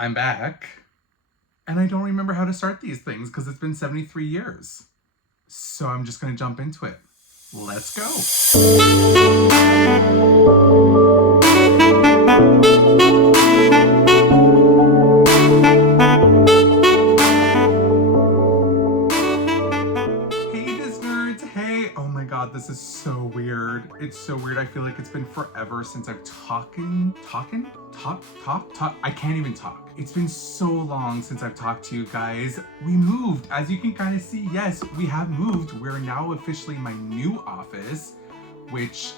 I'm back, and I don't remember how to start these things because it's been 73 years. So I'm just gonna jump into it. Let's go. Hey Disnerds, hey! Oh my god, this is so weird. It's so weird. I feel like it's been forever since I've talked. I can't even talk. It's been so long since I've talked to you guys. We moved, as you can kind of see. Yes, we have moved. We're now officially in my new office, which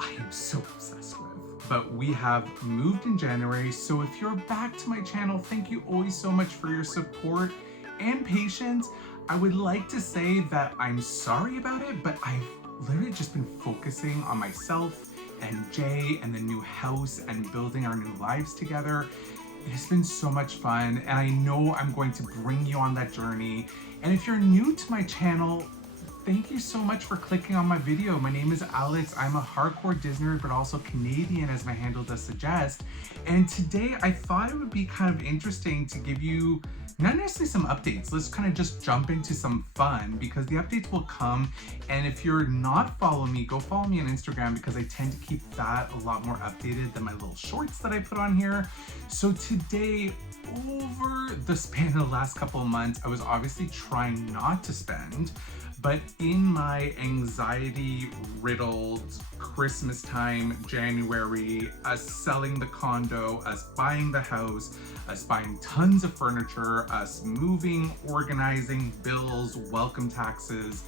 I am so obsessed with. But we have moved in January, so if you're back to my channel, thank you always so much for your support and patience. I would like to say that I'm sorry about it, but I've literally just been focusing on myself and Jay and the new house and building our new lives together. It has been so much fun, and I know I'm going to bring you on that journey. And if you're new to my channel, thank you so much for clicking on my video. My name is Alex. I'm a hardcore Disnerd, but also Canadian, as my handle does suggest. And today I thought it would be kind of interesting to give you not necessarily some updates. Let's kind of just jump into some fun, because the updates will come. And if you're not following me, go follow me on Instagram, because I tend to keep that a lot more updated than my little shorts that I put on here. So today, over the span of the last couple of months, I was obviously trying not to spend, but in my anxiety-riddled Christmas time, January, us selling the condo, us buying the house, us buying tons of furniture, us moving, organizing, bills, welcome taxes,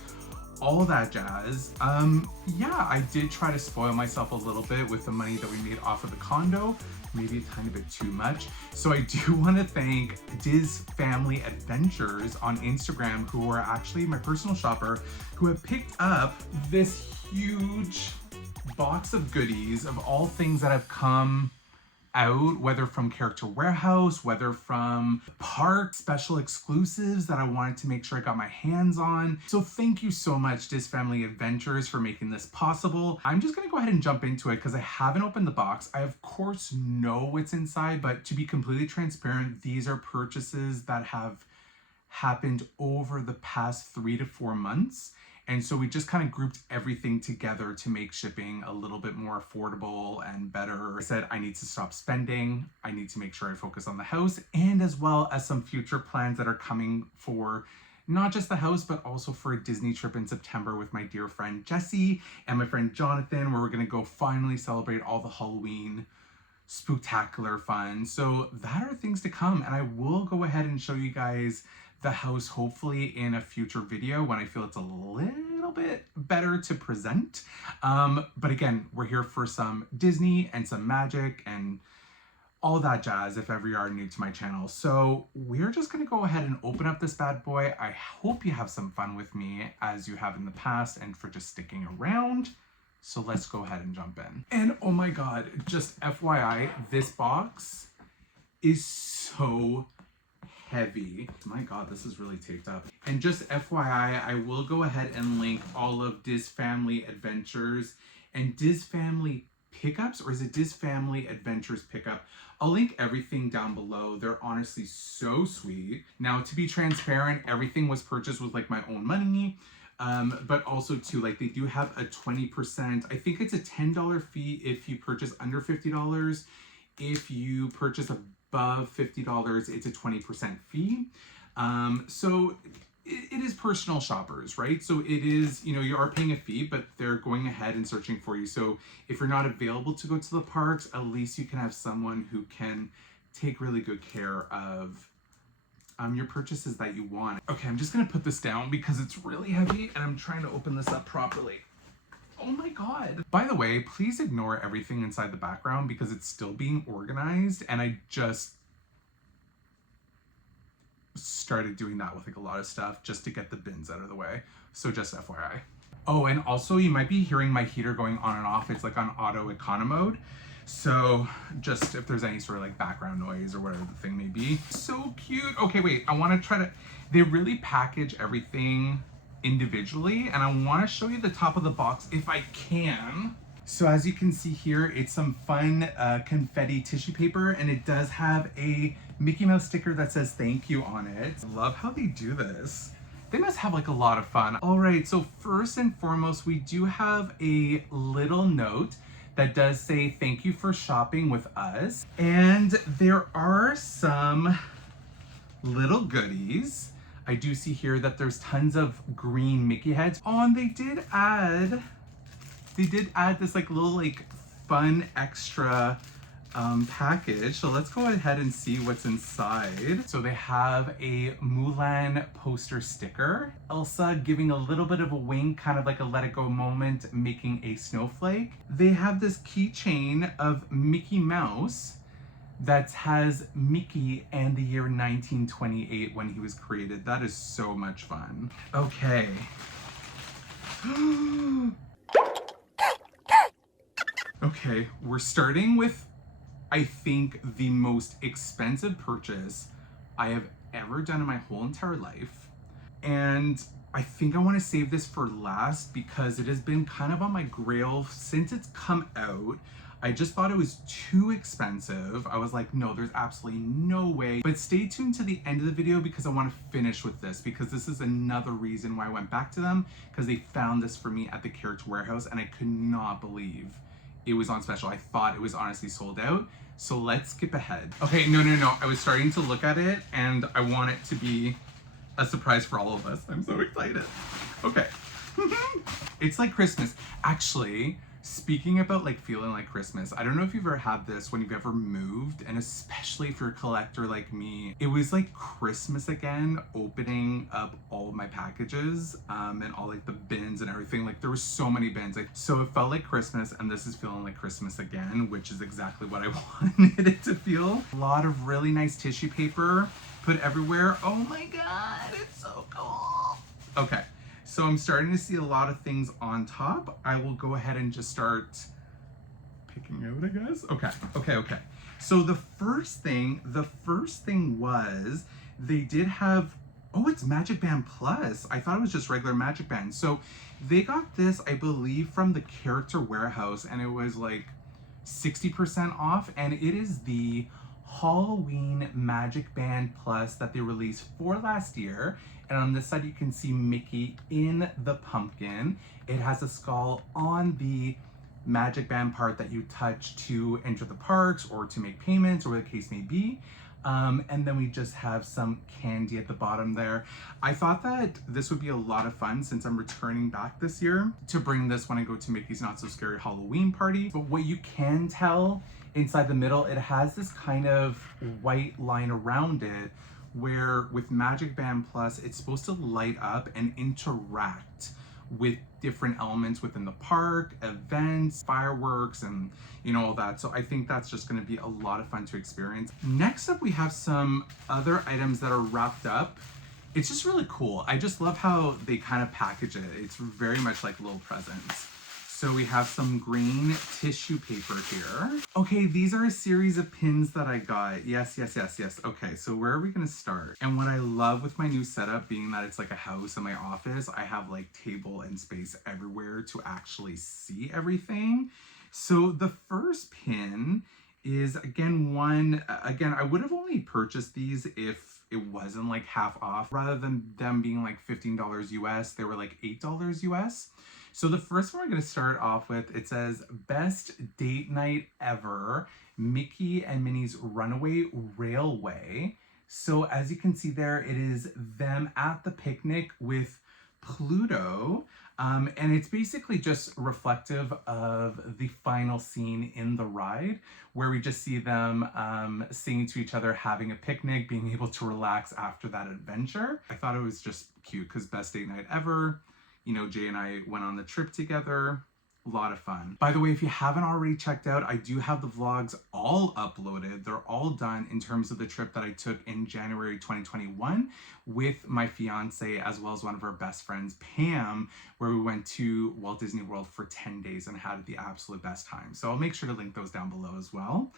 all that jazz. Yeah, I did try to spoil myself a little bit with the money that we made off of the condo, maybe a tiny bit too much. So I do want to thank Diz Family Adventures on Instagram, who are actually my personal shopper, who have picked up this huge box of goodies of all things that have come out, whether from Character Warehouse, whether from park special exclusives that I wanted to make sure I got my hands on. So thank you so much, Diz Family Adventures, for making this possible. I'm just gonna go ahead and jump into it because I haven't opened the box. I of course know what's inside, but to be completely transparent, these are purchases that have happened over the past 3 to 4 months. And so we just kind of grouped everything together to make shipping a little bit more affordable and better. I said I need to stop spending. I need to make sure I focus on the house, and as well as some future plans that are coming for not just the house, but also for a Disney trip in September with my dear friend Jessie and my friend Jonathan, where we're gonna go finally celebrate all the Halloween spooktacular fun. So that are things to come, and I will go ahead and show you guys the house hopefully in a future video when I feel it's a little bit better to present. But again, we're here for some Disney and some magic and all that jazz if ever you are new to my channel. So we're just gonna go ahead and open up this bad boy. I hope you have some fun with me as you have in the past, and for just sticking around. So let's go ahead and jump in. And oh my god, just FYI, this box is so heavy. My god, this is really taped up. And just FYI, I will go ahead and link all of Diz Family Adventures and Diz Family Pickups, or is it Diz Family Adventures Pickup? I'll link everything down below. They're honestly so sweet. Now, to be transparent, everything was purchased with like my own money. But also too, like, they do have a 20%, I think it's a $10 fee if you purchase under $50. If you purchase above $50, it's a 20% fee. So it is personal shoppers, right? So it is, you know, you are paying a fee, but they're going ahead and searching for you. So if you're not available to go to the parks, at least you can have someone who can take really good care of your purchases that you want. Okay, I'm just gonna put this down because it's really heavy and I'm trying to open this up properly. Oh my god. By the way, please ignore everything inside the background because it's still being organized, and I just started doing that with like a lot of stuff just to get the bins out of the way. So just FYI. Oh, and also you might be hearing my heater going on and off. It's like on auto econo mode. So just if there's any sort of like background noise or whatever the thing may be. So cute. Okay, wait, I want to try to, they really package everything individually, and I want to show you the top of the box if I can. So as you can see here, it's some fun confetti tissue paper, and it does have a Mickey Mouse sticker that says thank you on it. Love how they do this. They must have like a lot of fun. All right, so first and foremost, we do have a little note that does say thank you for shopping with us. And there are some little goodies. I do see here that there's tons of green Mickey heads. Oh, and they did add this like little like fun extra package. So let's go ahead and see what's inside. So they have a Mulan poster sticker. Elsa giving a little bit of a wink, kind of like a let it go moment, making a snowflake. They have this keychain of Mickey Mouse that has Mickey and the year 1928 when he was created. That is so much fun. Okay. Okay, we're starting with, I think, the most expensive purchase I have ever done in my whole entire life. And I think I want to save this for last because it has been kind of on my grail since it's come out. I just thought it was too expensive. I was like, no, there's absolutely no way. But stay tuned to the end of the video because I want to finish with this, because this is another reason why I went back to them, because they found this for me at the Character Warehouse and I could not believe it was on special. I thought it was honestly sold out. So let's skip ahead. Okay, no. I was starting to look at it and I want it to be a surprise for all of us. I'm so excited. Okay. It's like Christmas. Actually, speaking about like feeling like Christmas, I don't know if you've ever had this when you've ever moved, and especially if you're a collector like me, it was like Christmas again, opening up all of my packages and all like the bins and everything. Like there were so many bins. So it felt like Christmas, and this is feeling like Christmas again, which is exactly what I wanted it to feel. A lot of really nice tissue paper put everywhere. Oh my God, it's so cool. Okay. So I'm starting to see a lot of things on top. I will go ahead and just start picking out, I guess. Okay. So the first thing was they did have, oh, it's Magic Band Plus. I thought it was just regular Magic Band. So they got this, I believe, from the Character Warehouse, and it was like 60% off, and it is the Halloween Magic Band Plus that they released for last year. And on this side, you can see Mickey in the pumpkin. It has a skull on the Magic Band part that you touch to enter the parks or to make payments or whatever the case may be. And then we just have some candy at the bottom there. I thought that this would be a lot of fun since I'm returning back this year to bring this when I go to Mickey's Not So Scary Halloween party. But what you can tell inside the middle, it has this kind of white line around it where with Magic Band Plus, it's supposed to light up and interact with different elements within the park, events, fireworks, and all that. So I think that's just going to be a lot of fun to experience. Next up, we have some other items that are wrapped up. It's just really cool. I just love how they kind of package it. It's very much like little presents. So we have some green tissue paper here. Okay, these are a series of pins that I got. Yes. Okay, so where are we gonna start? And what I love with my new setup, being that it's like a house in my office, I have like table and space everywhere to actually see everything. So the first pin is again, I would have only purchased these if it wasn't like half off. Rather than them being like $15 US, they were like $8 US. So the first one we're going to start off with, it says, Best Date Night Ever, Mickey and Minnie's Runaway Railway. So as you can see there, it is them at the picnic with Pluto. And it's basically just reflective of the final scene in the ride, where we just see them singing to each other, having a picnic, being able to relax after that adventure. I thought it was just cute because Best Date Night Ever. Jay and I went on the trip together. A lot of fun. By the way, if you haven't already checked out, I do have the vlogs all uploaded. They're all done in terms of the trip that I took in January 2021 with my fiance, as well as one of our best friends, Pam, where we went to Walt Disney World for 10 days and had the absolute best time. So I'll make sure to link those down below as well.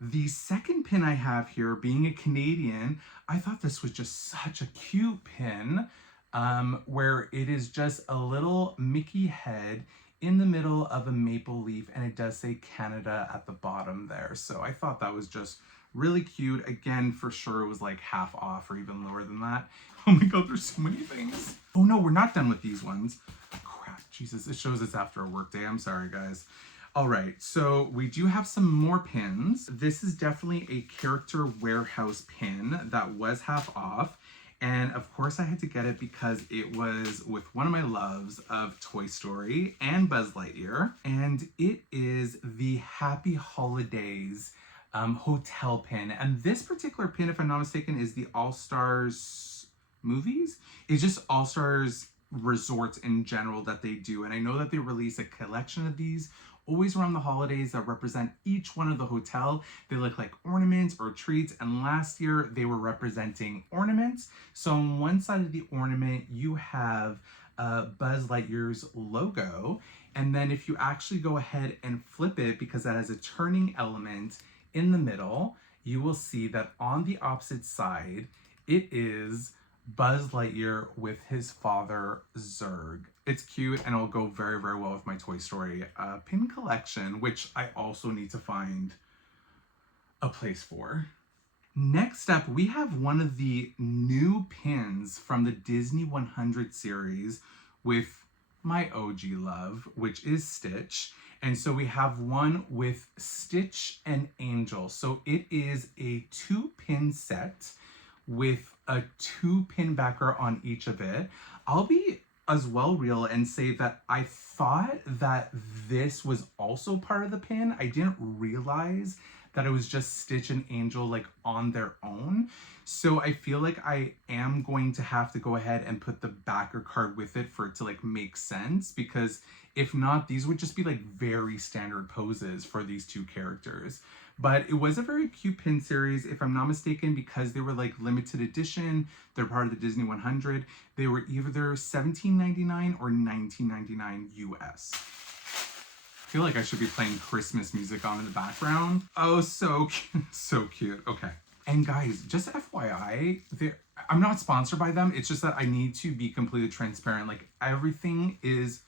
The second pin I have here, being a Canadian, I thought this was just such a cute pin. Where it is just a little Mickey head in the middle of a maple leaf, and it does say Canada at the bottom there. So I thought that was just really cute. Again, for sure it was like half off or even lower than that. Oh my god, there's so many things. Oh no, we're not done with these ones. Crap, Jesus, it shows it's after a work day. I'm sorry, guys. All right, so we do have some more pins. This is definitely a character warehouse pin that was half off. And of course I had to get it because it was with one of my loves of Toy Story and Buzz Lightyear. And it is the Happy Holidays hotel pin. And this particular pin, if I'm not mistaken, is the All Stars movies. It's just All Stars resorts in general that they do. And I know that they release a collection of these always around the holidays that represent each one of the hotel. They look like ornaments or treats, and last year they were representing ornaments. So on one side of the ornament you have Buzz Lightyear's logo, and then if you actually go ahead and flip it, because that has a turning element in the middle, you will see that on the opposite side it is Buzz Lightyear with his father, Zurg. It's cute and it'll go very, very well with my Toy Story pin collection, which I also need to find a place for. Next up, we have one of the new pins from the Disney 100 series with my OG love, which is Stitch. And so we have one with Stitch and Angel. So it is a 2-pin set with a 2-pin backer on each of it. I'll be as well real and say that I thought that this was also part of the pin. I didn't realize that it was just Stitch and Angel like on their own. So I feel like I am going to have to go ahead and put the backer card with it for it to like make sense, because if not, these would just be like very standard poses for these two characters. But it was a very cute pin series, if I'm not mistaken, because they were like limited edition. They're part of the Disney 100. They were either $17.99 or $19.99 US. I feel like I should be playing Christmas music on in the background. Oh, so cute. So cute. Okay. And guys, just FYI, I'm not sponsored by them. It's just that I need to be completely transparent. Like, everything is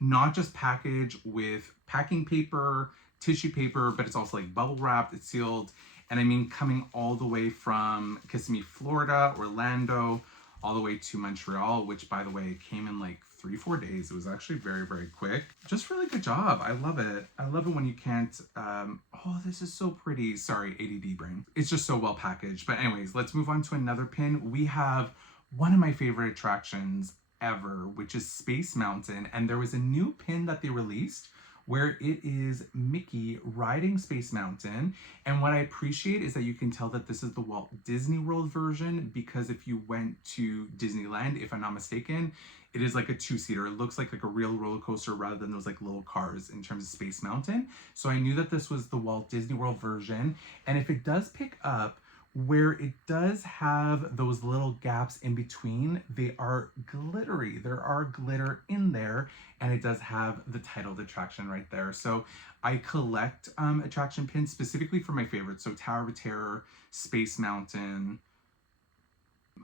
not just packaged with packing paper, tissue paper, but it's also like bubble wrapped, it's sealed. And I mean, coming all the way from Kissimmee, Florida, Orlando, all the way to Montreal, which by the way, came in like 3-4 days. It was actually very, very quick. Just really good job. I love it. I love it when you can't, oh, this is so pretty. Sorry, ADD brain. It's just so well packaged. But anyways, let's move on to another pin. We have one of my favorite attractions ever, which is Space Mountain. And there was a new pin that they released where it is Mickey riding Space Mountain. And what I appreciate is that you can tell that this is the Walt Disney World version, because if you went to Disneyland, if I'm not mistaken, it is like a 2-seater. It looks like a real roller coaster rather than those like little cars in terms of Space Mountain. So I knew that this was the Walt Disney World version. And if it does pick up, where it does have those little gaps in between, they are glittery. There are glitter in there, and it does have the titled attraction right there. So I collect attraction pins specifically for my favorites. So Tower of Terror, Space Mountain,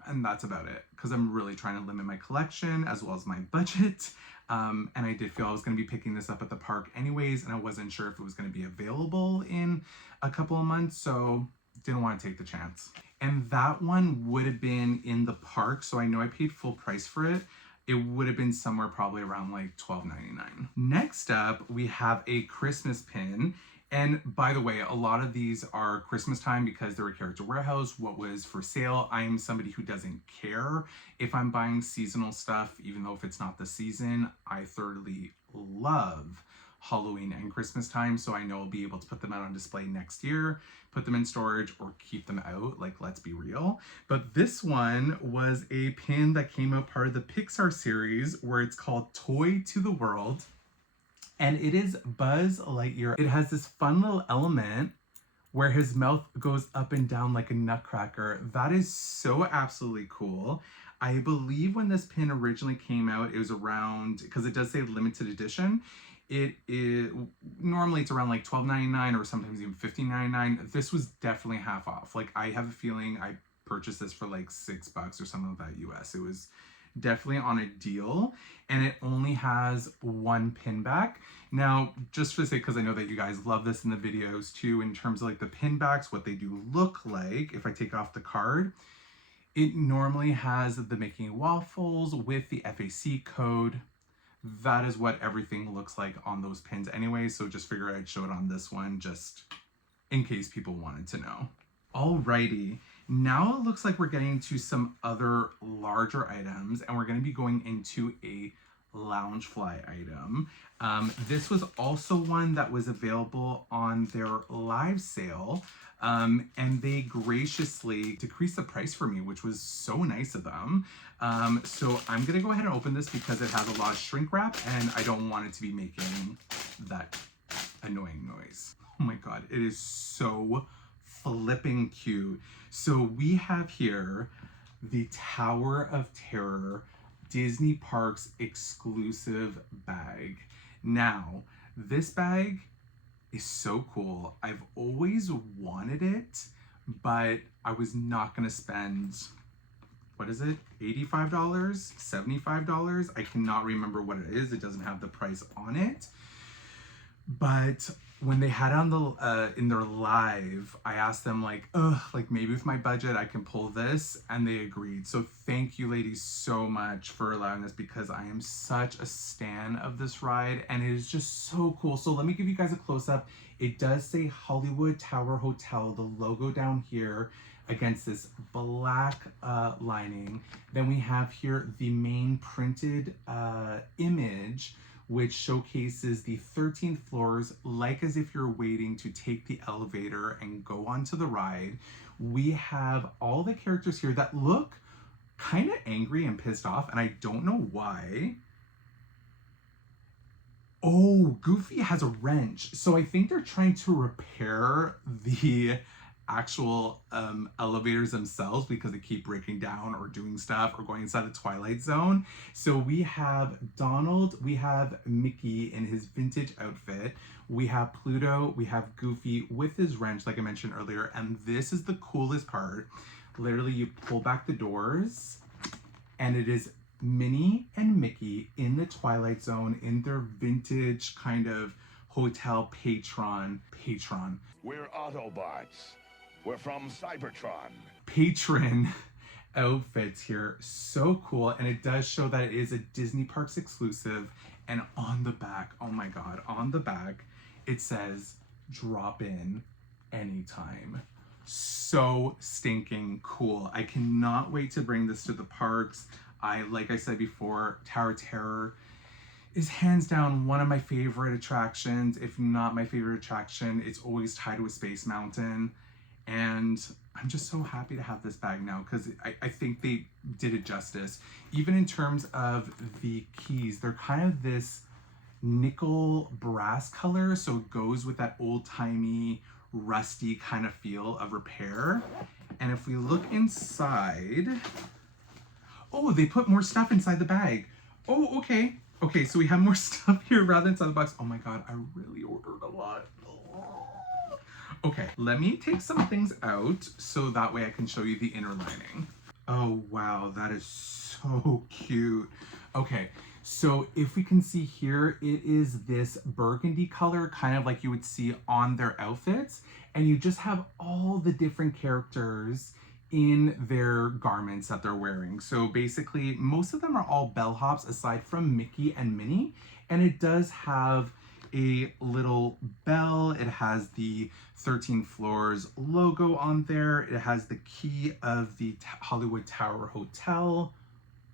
and that's about it, because I'm really trying to limit my collection as well as my budget. And I did feel I was going to be picking this up at the park anyways, and I wasn't sure if it was going to be available in a couple of months. So didn't want to take the chance. And that one would have been in the park, so I know I paid full price for it. It would have been somewhere probably around like $12.99. Next up, we have a Christmas pin. And by the way, a lot of these are Christmas time because they're a character warehouse. What was for sale, I am somebody who doesn't care if I'm buying seasonal stuff, even though if it's not the season. I thoroughly love Halloween and Christmas time, so I know I'll be able to put them out on display next year, put them in storage, or keep them out, like, let's be real. But this one was a pin that came out part of the Pixar series where it's called Toy to the World, and it is Buzz Lightyear. It has this fun little element where his mouth goes up and down like a nutcracker. That is so absolutely cool. I believe when this pin originally came out, it was around, because it does say limited edition, it is normally it's around like $12.99 or sometimes even $15.99. This was definitely half off. Like, I have a feeling I purchased this for like $6 or something like that US. definitely on a deal. And it only has one pin back. Now, just for the sake, because I know that you guys love this in the videos too, in terms of like the pin backs, what they do look like, if I take off the card, it normally has the Making Waffles with the FAC code. That is what everything looks like on those pins anyway, so just figured I'd show it on this one just in case people wanted to know. Alrighty, now it looks like we're getting to some other larger items, and we're going to be going into a Loungefly item. This was also one that was available on their live sale, and they graciously decreased the price for me, which was so nice of them. So I'm gonna go ahead and open this because it has a lot of shrink wrap and I don't want it to be making that annoying noise. Oh my god, it is so flipping cute. So we have here the Tower of Terror Disney Parks exclusive bag. Now, this bag is so cool. I've always wanted it, but I was not gonna spend, what is it, $85, $75? I cannot remember what it is. It doesn't have the price on it. But when they had on the in their live, I asked them like maybe with my budget I can pull this, and they agreed. So thank you ladies so much for allowing this, because I am such a stan of this ride and it is just so cool. So let me give you guys a close-up. It does say Hollywood Tower Hotel, the logo down here against this black lining. Then we have here the main printed image, which showcases the 13 floors, like as if you're waiting to take the elevator and go onto the ride. We have all the characters here that look kind of angry and pissed off, and I don't know why. Oh, Goofy has a wrench. So I think they're trying to repair the actual elevators themselves because they keep breaking down or doing stuff or going inside the Twilight Zone. So we have Donald, we have Mickey in his vintage outfit, we have Pluto, we have Goofy with his wrench like I mentioned earlier, and this is the coolest part. Literally you pull back the doors and it is Minnie and Mickey in the Twilight Zone in their vintage kind of hotel patron. We're Autobots. We're from Cybertron. Patron outfits here. So cool. And it does show that it is a Disney Parks exclusive. And on the back, oh my god, on the back, it says drop in anytime. So stinking cool. I cannot wait to bring this to the parks. Like I said before, Tower of Terror is hands down one of my favorite attractions, if not my favorite attraction. It's always tied with Space Mountain. And I'm just so happy to have this bag now because I think they did it justice. Even in terms of the keys, they're kind of this nickel brass color, so it goes with that old-timey, rusty kind of feel of repair. And if we look inside, oh, they put more stuff inside the bag. Oh, okay. Okay, so we have more stuff here rather than inside the box. Oh my god, I really ordered a lot. Okay, let me take some things out so that way I can show you the inner lining. Oh wow, that is so cute. Okay, so if we can see here, it is this burgundy color, kind of like you would see on their outfits. And you just have all the different characters in their garments that they're wearing. So basically, most of them are all bellhops aside from Mickey and Minnie. And it does have a little bell. It has the 13 floors logo on there. It has the key of the Hollywood Tower Hotel.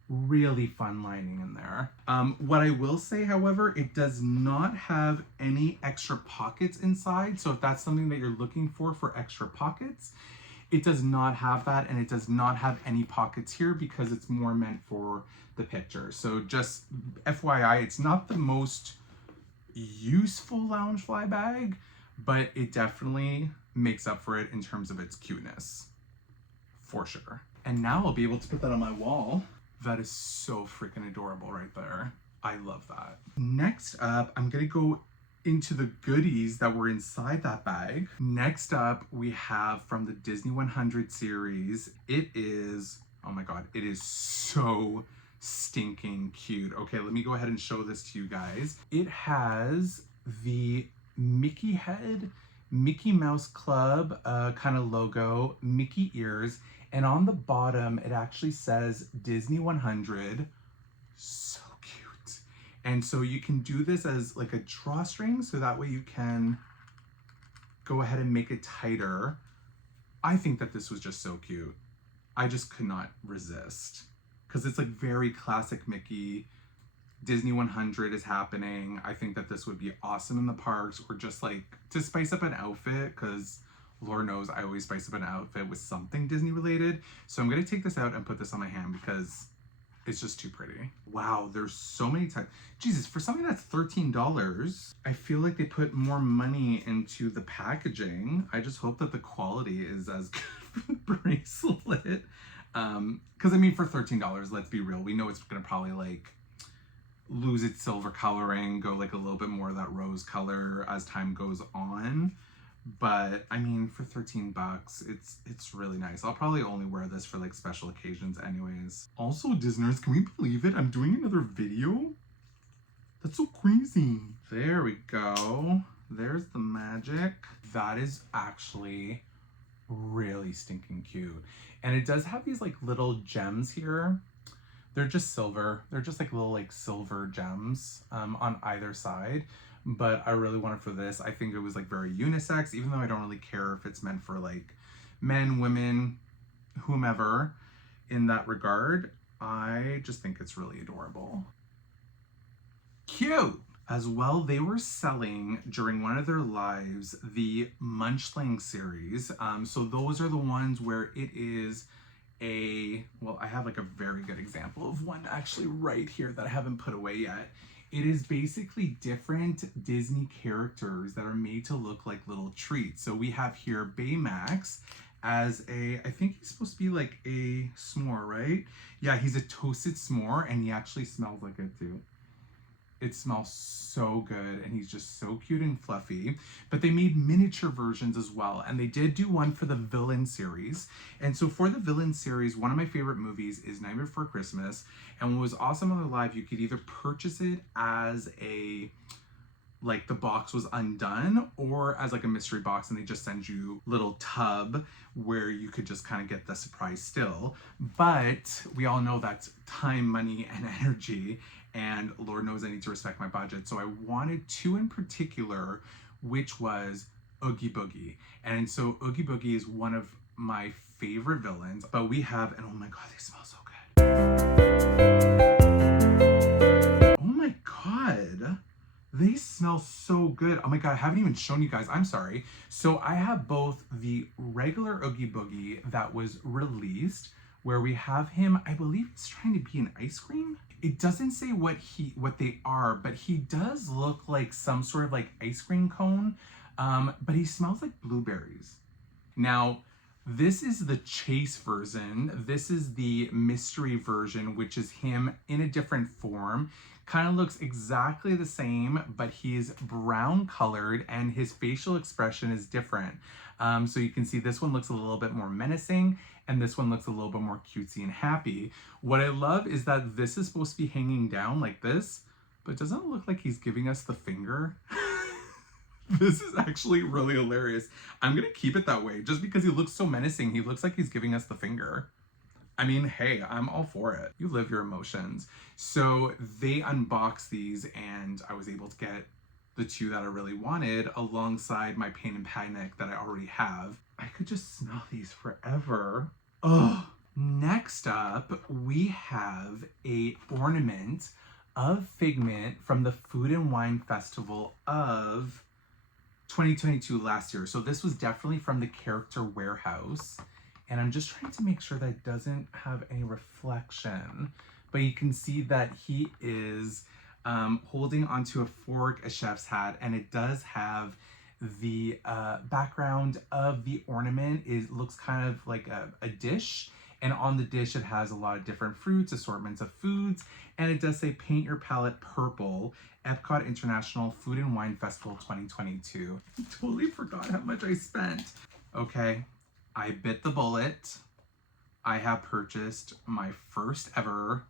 Really fun lining in there. What I will say, however, it does not have any extra pockets inside. So if that's something that you're looking for extra pockets, it does not have that, and it does not have any pockets here because it's more meant for the picture. So just FYI, it's not the most useful Loungefly bag, but it definitely makes up for it in terms of its cuteness, for sure. And now I'll be able to put that on my wall. That is so freaking adorable right there. I love that. Next up, I'm gonna go into the goodies that were inside that bag. Next up, we have from the Disney 100 series. It is, oh my god, it is so stinking cute. Okay, let me go ahead and show this to you guys. It has the Mickey head, Mickey Mouse Club kind of logo, Mickey ears, and on the bottom it actually says Disney 100. So cute. And so you can do this as like a drawstring, so that way you can go ahead and make it tighter. I think that this was just so cute. I just could not resist, because it's like very classic Mickey. Disney 100 is happening. I think that this would be awesome in the parks, or just like to spice up an outfit, because Lord knows I always spice up an outfit with something Disney related. So I'm gonna take this out and put this on my hand because it's just too pretty. Wow, there's so many types. Jesus, for something that's $13, I feel like they put more money into the packaging. I just hope that the quality is as good for the bracelet. Because I mean, for $13, let's be real, we know it's gonna probably like lose its silver coloring, go like a little bit more of that rose color as time goes on. But I mean, for 13 bucks, it's really nice. I'll probably only wear this for like special occasions anyways. Also, Disnerds, can we believe it? I'm doing another video? That's so crazy. There we go. There's the magic. That is actually really stinking cute. And it does have these like little gems here. They're just silver. They're just like little like silver gems on either side. But I really want it for this. I think it was like very unisex, even though I don't really care if it's meant for like men, women, whomever in that regard. I just think it's really adorable. Cute! As well, they were selling during one of their lives the Munchling series. So those are the ones where it is well, I have like a very good example of one actually right here that I haven't put away yet. It is basically different Disney characters that are made to look like little treats. So we have here Baymax as I think he's supposed to be like a s'more, right? Yeah, he's a toasted s'more, and he actually smells like it too. It smells so good, and he's just so cute and fluffy. But they made miniature versions as well, and they did do one for the Villain series. And so for the Villain series, one of my favorite movies is Nightmare Before Christmas. And what was awesome on the live, you could either purchase it as like the box was undone, or as like a mystery box, and they just send you a little tub where you could just kind of get the surprise still. But we all know that's time, money, and energy, and Lord knows I need to respect my budget. So I wanted two in particular, which was Oogie Boogie. And so Oogie Boogie is one of my favorite villains, but we have, and oh my God, they smell so good. Oh my God. They smell so good. Oh my God, I haven't even shown you guys. I'm sorry. So I have both the regular Oogie Boogie that was released, where we have him, I believe he's trying to be an ice cream. It doesn't say what they are, but he does look like some sort of like ice cream cone, but he smells like blueberries. Now, this is the chase version. This is the mystery version, which is him in a different form. Kind of looks exactly the same, but he's brown colored and his facial expression is different. So you can see this one looks a little bit more menacing, and this one looks a little bit more cutesy and happy. What I love is that this is supposed to be hanging down like this, but it doesn't look like he's giving us the finger. This is actually really hilarious. I'm gonna keep it that way just because he looks so menacing. He looks like he's giving us the finger. I mean, hey, I'm all for it. You live your emotions. So they unboxed these, and I was able to get the two that I really wanted alongside my Pain and Panic that I already have. I could just smell these forever. Oh, next up, we have a ornament of Figment from the Food and Wine Festival of 2022 last year. So this was definitely from the character warehouse. And I'm just trying to make sure that it doesn't have any reflection. But you can see that he is holding onto a fork, a chef's hat, and it does have the background of the ornament. It looks kind of like a dish. And on the dish, it has a lot of different fruits, assortments of foods. And it does say, paint your palette purple, Epcot International Food and Wine Festival 2022. I totally forgot how much I spent. Okay. I bit the bullet. I have purchased my first ever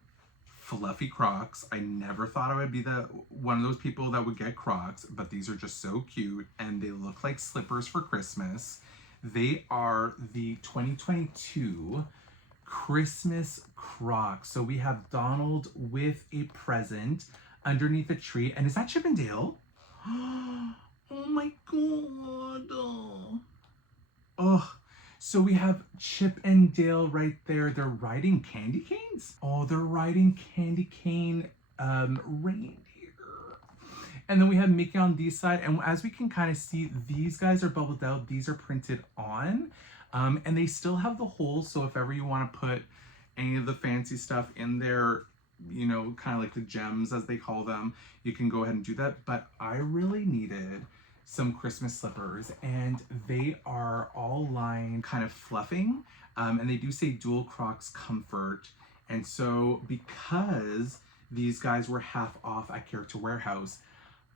fluffy Crocs. I never thought I would be one of those people that would get Crocs, but these are just so cute and they look like slippers for Christmas. They are the 2022 Christmas Crocs. So we have Donald with a present underneath a tree. And is that Chip and Dale? Oh my god. Oh, so we have Chip and Dale right there. They're riding candy canes? Oh, they're riding candy cane reindeer. And then we have Mickey on this side. And as we can kind of see, these guys are bubbled out. These are printed on. And they still have the holes. So if ever you want to put any of the fancy stuff in there, you know, kind of like the gems as they call them, you can go ahead and do that. But I really needed some Christmas slippers, and they are all lined kind of fluffing, and they do say dual Crocs comfort. And so because these guys were half off at Character Warehouse,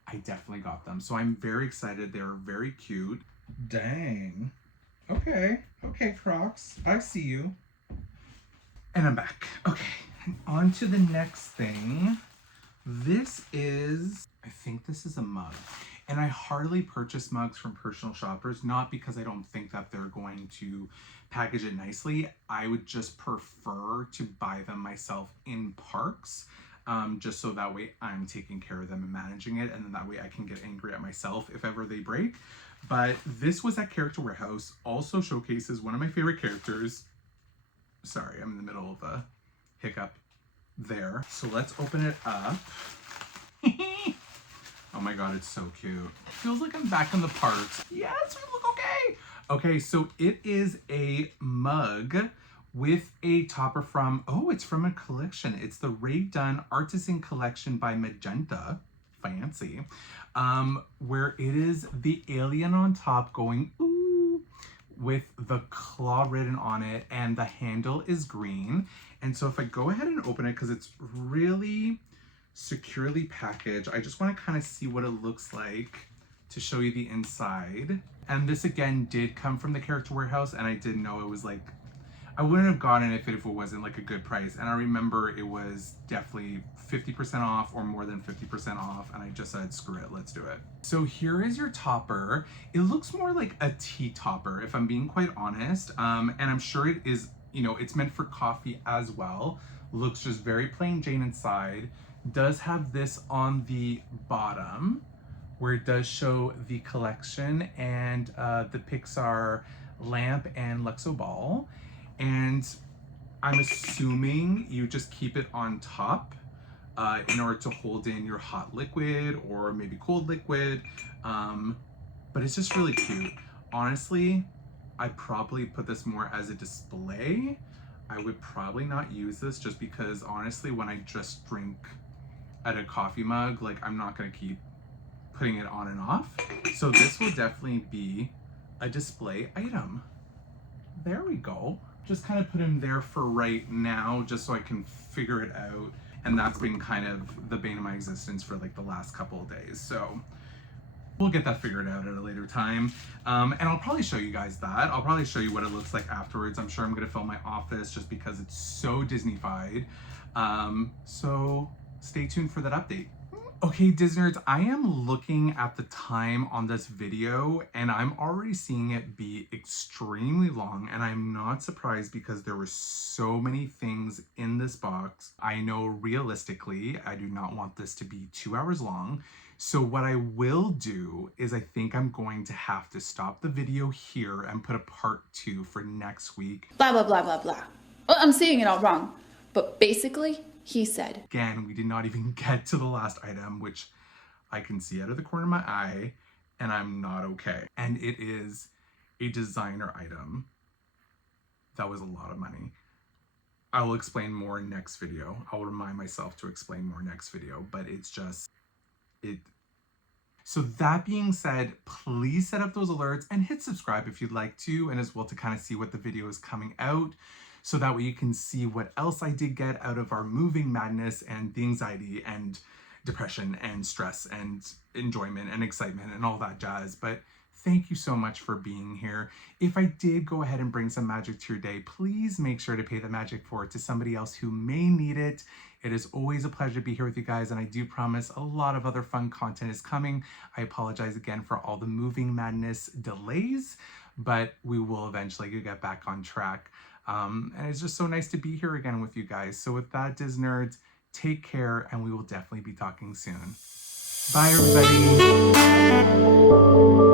I definitely got them. So I'm very excited. They're very cute. Dang. Okay, Crocs, I see you. And I'm back. Okay, and on to the next thing. This is, I think this is a mug. And I hardly purchase mugs from personal shoppers, not because I don't think that they're going to package it nicely. I would just prefer to buy them myself in parks, just so that way I'm taking care of them and managing it, and then that way I can get angry at myself if ever they break. But this was at Character Warehouse, also showcases one of my favorite characters. Sorry, I'm in the middle of a hiccup there. So let's open it up. Oh my god, it's so cute. It feels like I'm back in the parks. Yes, we look okay. Okay, so it is a mug with a topper from, oh, it's from a collection. It's the Ray Dunn Artisan Collection by Magenta. Fancy. Where it is the alien on top going, ooh, with the claw written on it, and the handle is green. And so if I go ahead and open it, because it's really securely packaged, I just want to kind of see what it looks like to show you the inside. And this again did come from the Character Warehouse, and I didn't know it was like, I wouldn't have gotten it if it wasn't like a good price. And I remember it was definitely 50% off or more than 50% off, and I just said, screw it, let's do it. So here is your topper. It looks more like a tea topper, if I'm being quite honest. And I'm sure it is, you know, it's meant for coffee as well. Looks just very plain Jane inside. Does have this on the bottom where it does show the collection and the Pixar lamp and Luxo ball. And I'm assuming you just keep it on top in order to hold in your hot liquid or maybe cold liquid. But it's just really cute. Honestly, I'd probably put this more as a display. I would probably not use this just because honestly, when I just drink at a coffee mug, like I'm not gonna keep putting it on and off. So this will definitely be a display item. There we go. Just kind of put him there for right now, just so I can figure it out. And that's been kind of the bane of my existence for like the last couple of days. So we'll get that figured out at a later time. And I'll probably show you guys that. I'll probably show you what it looks like afterwards. I'm sure I'm gonna film my office just because it's so Disney-fied. So stay tuned for that update. Okay, Disnerds, I am looking at the time on this video and I'm already seeing it be extremely long, and I'm not surprised because there were so many things in this box. I know realistically, I do not want this to be 2 hours long. So what I will do is I think I'm going to have to stop the video here and put a part 2 for next week. Blah, blah, blah, blah, blah. Well, I'm saying it all wrong, but basically, he said. Again, we did not even get to the last item, which I can see out of the corner of my eye, and I'm not okay. And it is a designer item. That was a lot of money. I will explain more next video. I'll remind myself to explain more next video, but it's just, it. So that being said, please set up those alerts and hit subscribe if you'd like to, and as well to kind of see what the video is coming out. So that way you can see what else I did get out of our moving madness and the anxiety and depression and stress and enjoyment and excitement and all that jazz. But thank you so much for being here. If I did go ahead and bring some magic to your day, please make sure to pay the magic forward to somebody else who may need it. It is always a pleasure to be here with you guys, and I do promise a lot of other fun content is coming. I apologize again for all the moving madness delays, but we will eventually get back on track. And it's just so nice to be here again with you guys. So with that, Disnerds, take care, and we will definitely be talking soon. Bye, everybody.